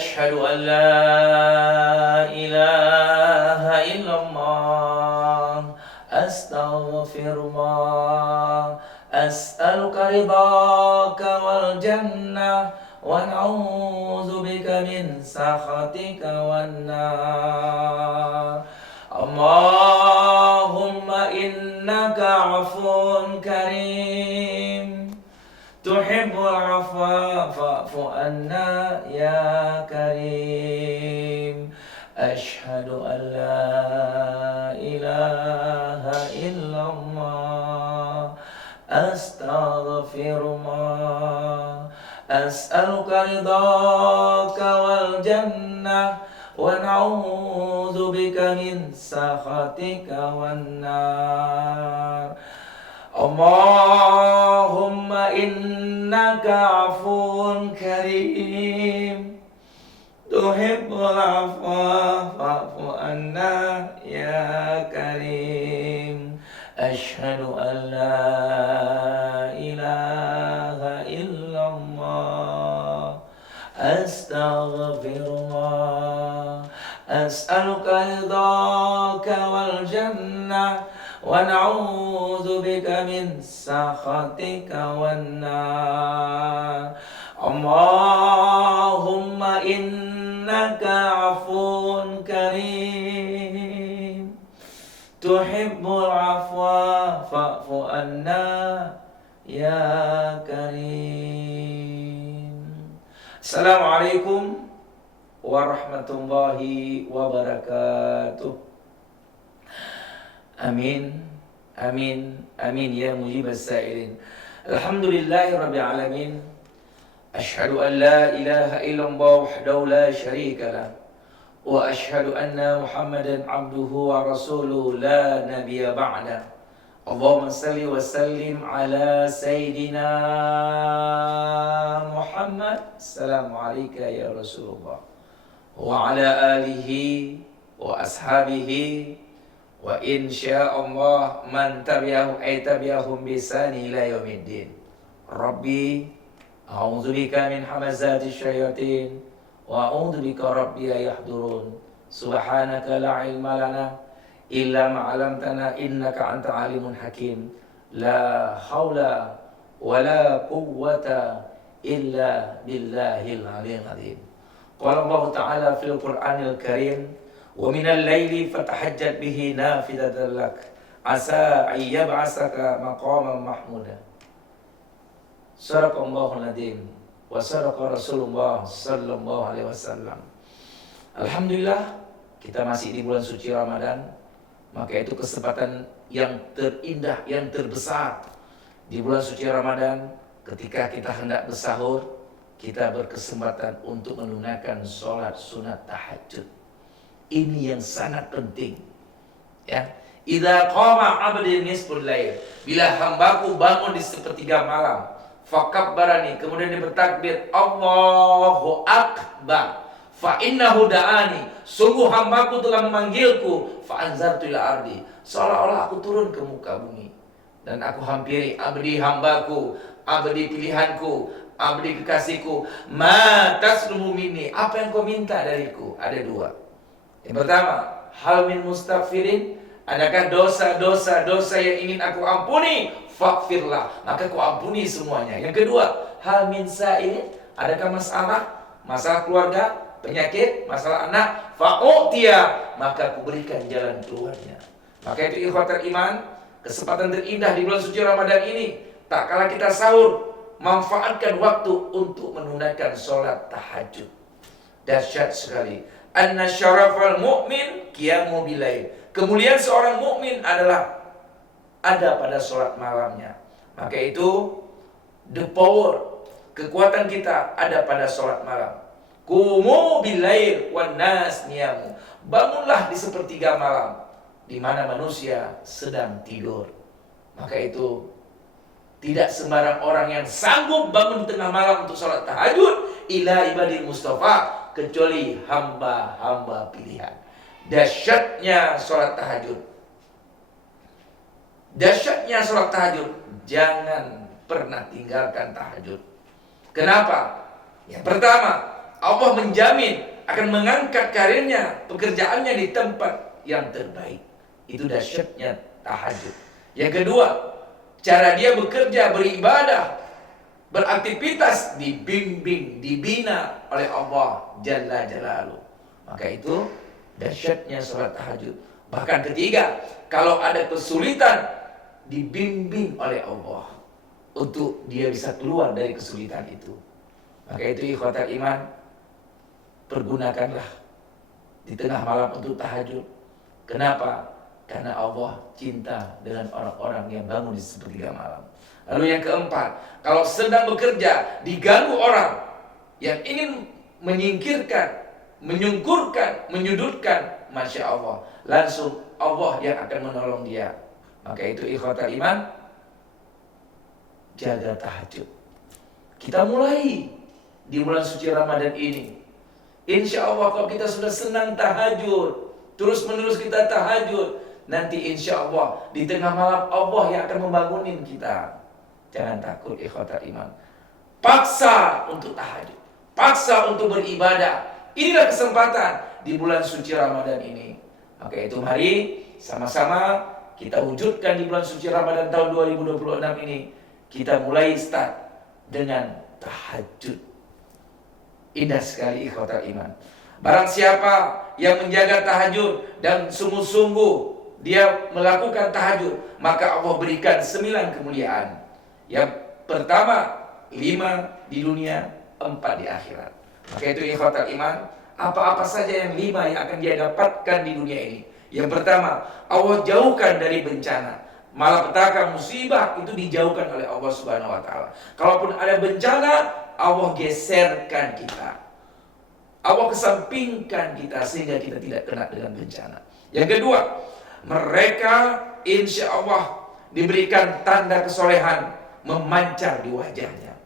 أشهد أن لا إله إلا الله أستغفر الله أسألك رضاك والجنة ونعوذ بك من سخطك والنار اللهم إنك عفو كريم تحب العفو فاعف عنا يا كريم أشهد أن لا إله إلا الله أستغفر الله أسألك رضاك والجنة ونعوذ بك من سخطك والنار اللهم إنك عفو كريم تحب العفو فاعف عنا يا كريم أشهد أن لا إله إلا الله أستغفر الله أسألك رضاك والجنة ونعوذ بك من سخطك والنار اللهم إنك عفو كريم تحب العفو فاعف عنا يا كريم. Assalamualaikum warahmatullahi wabarakatuh. Amin, amin, amin ya mujibas sa'ilin. Alhamdulillahi rabbil alamin. Ashhadu an la ilaha illallah wahdahu la syarika lah. Wa ashhadu anna Muhammadan abduhu wa rasuluhu la nabiyya ba'da. Allahumma salli wa sallim ala sayyidina Muhammad. Assalamu alayka ya Rasulullah. Wa ala alihi wa ashabihi wa insyaallah man tabi'ahu ay tabi'ahum bisani ila yaumiddin. Rabbi a'udzubika min hamazati syayatin wa a'udzubika rabbi yahdurun. Subhanaka la ilma lana illa ma 'allamtana innaka anta alimun hakim. La haula wala quwwata illa billahil aliyyil azim. Qala Allah Ta'ala fil Qur'anil Karim wa minal laili fatahajjat bihi nafilatan lak asa ayyab'asaka maqaman mahmuda. Sadaqallahul adzim wa sadaqa Rasulullah sallallahu alaihi wasallam. Alhamdulillah kita masih di bulan suci Ramadan. Maka itu kesempatan yang terindah, yang terbesar di bulan suci Ramadan. Ketika kita hendak bersahur, kita berkesempatan untuk menunaikan sholat sunat tahajud. Ini yang sangat penting. Ya, idza qama 'abdi nisful lail, bila hambaku bangun di sepertiga malam, fakabbarani, kemudian dia bertakbir, Allahu akbar, fa innahu da'ani, sungguh hambaku telah memanggilku, fa anzartu ila ardi, seolah-olah aku turun ke muka bumi dan aku hampiri abdi hambaku, abdi pilihanku, abdi kekasihku. Ma taslumu minni, apa yang kau minta dariku? Ada dua. Yang pertama, hal min mustaghfirin, adakah dosa-dosa yang ingin aku ampuni? Faghfirlah, maka kau ampuni semuanya. Yang kedua, hal min sa'ilin, adakah masalah keluarga, penyakit, masalah anak? Fa'u'tiya, maka aku berikan jalan keluarnya. Maka itu ikhwatal iman, kesempatan terindah di bulan suci Ramadan ini. Tak kala kita sahur, manfaatkan waktu untuk menunaikan sholat tahajud. Dahsyat sekali. Anna syarafal mu'min qiyamu bilail. Kemuliaan seorang mukmin adalah ada pada sholat malamnya. Maka itu the power, kekuatan kita ada pada sholat malam. Qumu bilail wan nas niyamu. Bangunlah di sepertiga malam di mana manusia sedang tidur. Maka itu tidak sembarang orang yang sanggup bangun di tengah malam untuk sholat tahajud ila ibadil mustafa, kecuali hamba-hamba pilihan. Dahsyatnya sholat tahajud. Dahsyatnya sholat tahajud. Jangan pernah tinggalkan tahajud. Kenapa? Yang pertama, Allah menjamin akan mengangkat karirnya, pekerjaannya di tempat yang terbaik. Itu dahsyatnya tahajud. Yang kedua, cara dia bekerja, beribadah, beraktivitas dibimbing, dibina oleh Allah Jalla Jalaluhu. Maka itu dahsyatnya salat tahajud. Bahkan ketiga, kalau ada kesulitan, dibimbing oleh Allah untuk dia bisa keluar dari kesulitan itu. Maka itu ikhwatal iman, pergunakanlah di tengah malam untuk tahajud. Kenapa? Karena Allah cinta dengan orang-orang yang bangun di sepertiga malam. Lalu yang keempat, kalau sedang bekerja diganggu orang yang ingin menyingkirkan, menyungkurkan, menyudutkan, Masya Allah, langsung Allah yang akan menolong dia. Maka itu ikhwatal iman, jaga tahajud. Kita mulai di bulan suci Ramadan ini. Insya Allah kalau kita sudah senang tahajud, terus menerus kita tahajud, nanti insya Allah di tengah malam Allah yang akan membangunin kita. Jangan takut ikhwatal iman. Paksa untuk tahajud, paksa untuk beribadah. Inilah kesempatan di bulan suci Ramadan ini. Maka itu mari sama-sama kita wujudkan di bulan suci Ramadan tahun 2026 ini. Kita mulai start dengan tahajud. Indah sekali ikhwatal iman. Barang siapa yang menjaga tahajud dan sungguh-sungguh dia melakukan tahajud, maka Allah berikan 9 kemuliaan. Yang pertama 5 di dunia, 4 di akhirat. Maka itu ikhwatal iman, apa-apa saja yang 5 yang akan dia dapatkan di dunia ini. Yang pertama, Allah jauhkan dari bencana, malapetaka, musibah itu dijauhkan oleh Allah Subhanahu wa taala. Kalaupun ada bencana, Allah geserkan kita, Allah kesampingkan kita sehingga kita tidak kena dengan bencana. Yang kedua, mereka insya Allah diberikan tanda kesolehan memancar di wajahnya.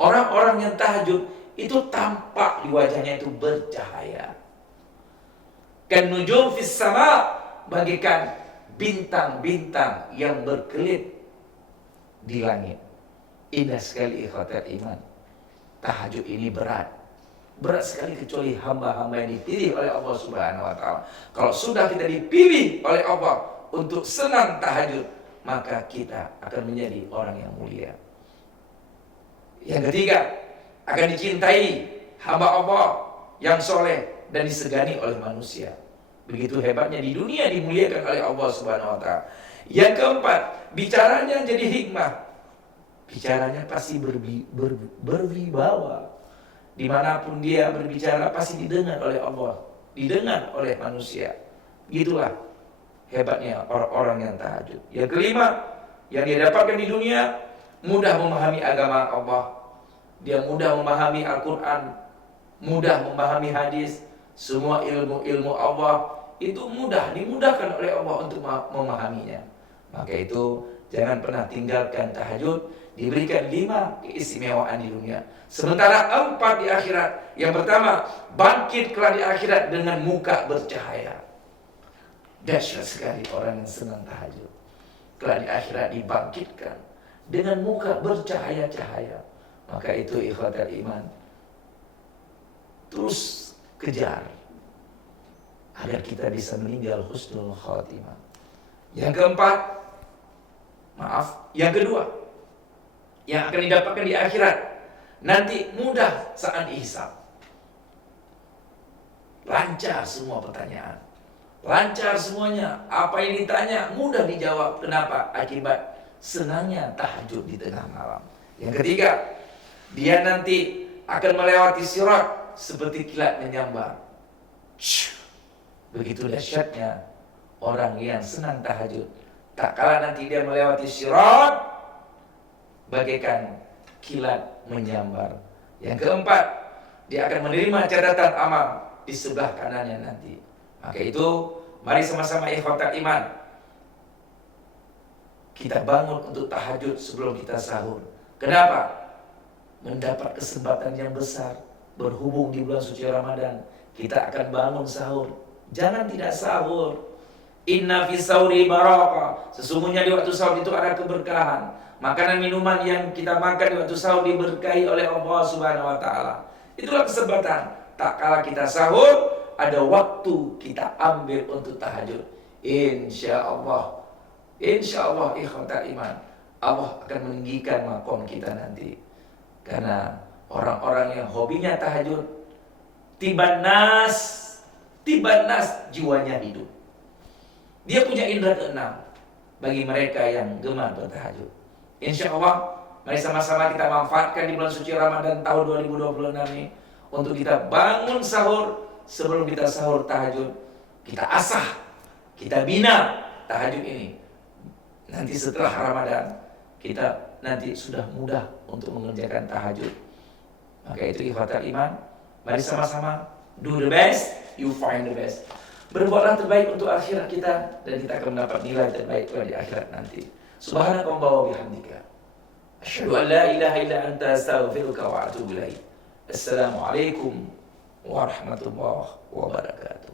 Orang-orang yang tahajud itu tampak di wajahnya itu bercahaya. Kan nujum fis sama, bagikan bintang-bintang yang berkelip di langit. Indah sekali ikhwatal iman. Tahajud ini berat sekali kecuali hamba-hamba yang dipilih oleh Allah Subhanahu wa taala. Kalau sudah kita dipilih oleh Allah untuk senang tahajud, maka kita akan menjadi orang yang mulia. Yang ketiga, akan dicintai hamba Allah yang soleh dan disegani oleh manusia. Begitu hebatnya di dunia dimuliakan oleh Allah Subhanahu wa taala. Yang keempat, bicaranya jadi hikmah. Bicaranya pasti berwibawa. Dimanapun dia berbicara pasti didengar oleh Allah, didengar oleh manusia. Itulah hebatnya orang-orang yang tahajud. Yang kelima, yang dia dapatkan di dunia, mudah memahami agama Allah. Dia mudah memahami Al-Quran, mudah memahami hadis. Semua ilmu-ilmu Allah itu mudah, dimudahkan oleh Allah untuk memahaminya. Maka itu jangan pernah tinggalkan tahajud. Diberikan 5 keistimewaan di dunia, sementara 4 di akhirat. Yang pertama, bangkit kelak di akhirat dengan muka bercahaya. Dahsyat sekali orang yang senang tahajud. Kelak di akhirat dibangkitkan dengan muka bercahaya-cahaya. Maka itu ikhwatal iman, terus kejar agar kita bisa meninggal husnul khatimah. Yang keempat, yang kedua, yang akan didapatkan di akhirat, nanti mudah saat dihisab. Lancar semua pertanyaan, lancar semuanya. Apa yang ditanya mudah dijawab. Kenapa? Akibat senangnya tahajud di tengah malam. Yang ketiga, dia nanti akan melewati sirat seperti kilat menyambar. Begitu dahsyatnya orang yang senang tahajud. Tak kala nanti dia melewati sirat bagaikan kilat menyambar. Yang keempat, dia akan menerima catatan amal di sebelah kanannya nanti. Maka itu, mari sama-sama ikhwatal iman, kita bangun untuk tahajud sebelum kita sahur. Kenapa? Mendapat kesempatan yang besar. Berhubung di bulan suci Ramadan, kita akan bangun sahur. Jangan tidak sahur. Inna fi sahuri barakah. Sesungguhnya di waktu sahur itu ada keberkahan. Makanan minuman yang kita makan di waktu sahur diberkahi oleh Allah Subhanahu wa taala. Itulah kesempatan tak kala kita sahur, ada waktu kita ambil untuk tahajud. Insya Allah ikhwatal iman, Allah akan meninggikan makom kita nanti. Karena orang-orang yang hobinya tahajud, tiban nas jiwanya hidup. Dia punya indera keenam bagi mereka yang gemar bertahajud. Insya Allah, mari sama-sama kita manfaatkan di bulan suci Ramadan tahun 2026 ini untuk kita bangun sahur. Sebelum kita sahur tahajud, kita asah, kita bina tahajud ini. Nanti setelah Ramadan, kita nanti sudah mudah untuk mengerjakan tahajud. Maka itu ikhwatal iman, mari sama-sama do the best, you find the best. Berbuatlah terbaik untuk akhirat kita, dan kita akan mendapat nilai terbaik di akhirat nanti. Subhanakallahumma wa bihamdika, asyhadu an la ilaha illa anta, astaghfiruka wa atubu ilaik. Assalamualaikum warahmatullahi wabarakatuh.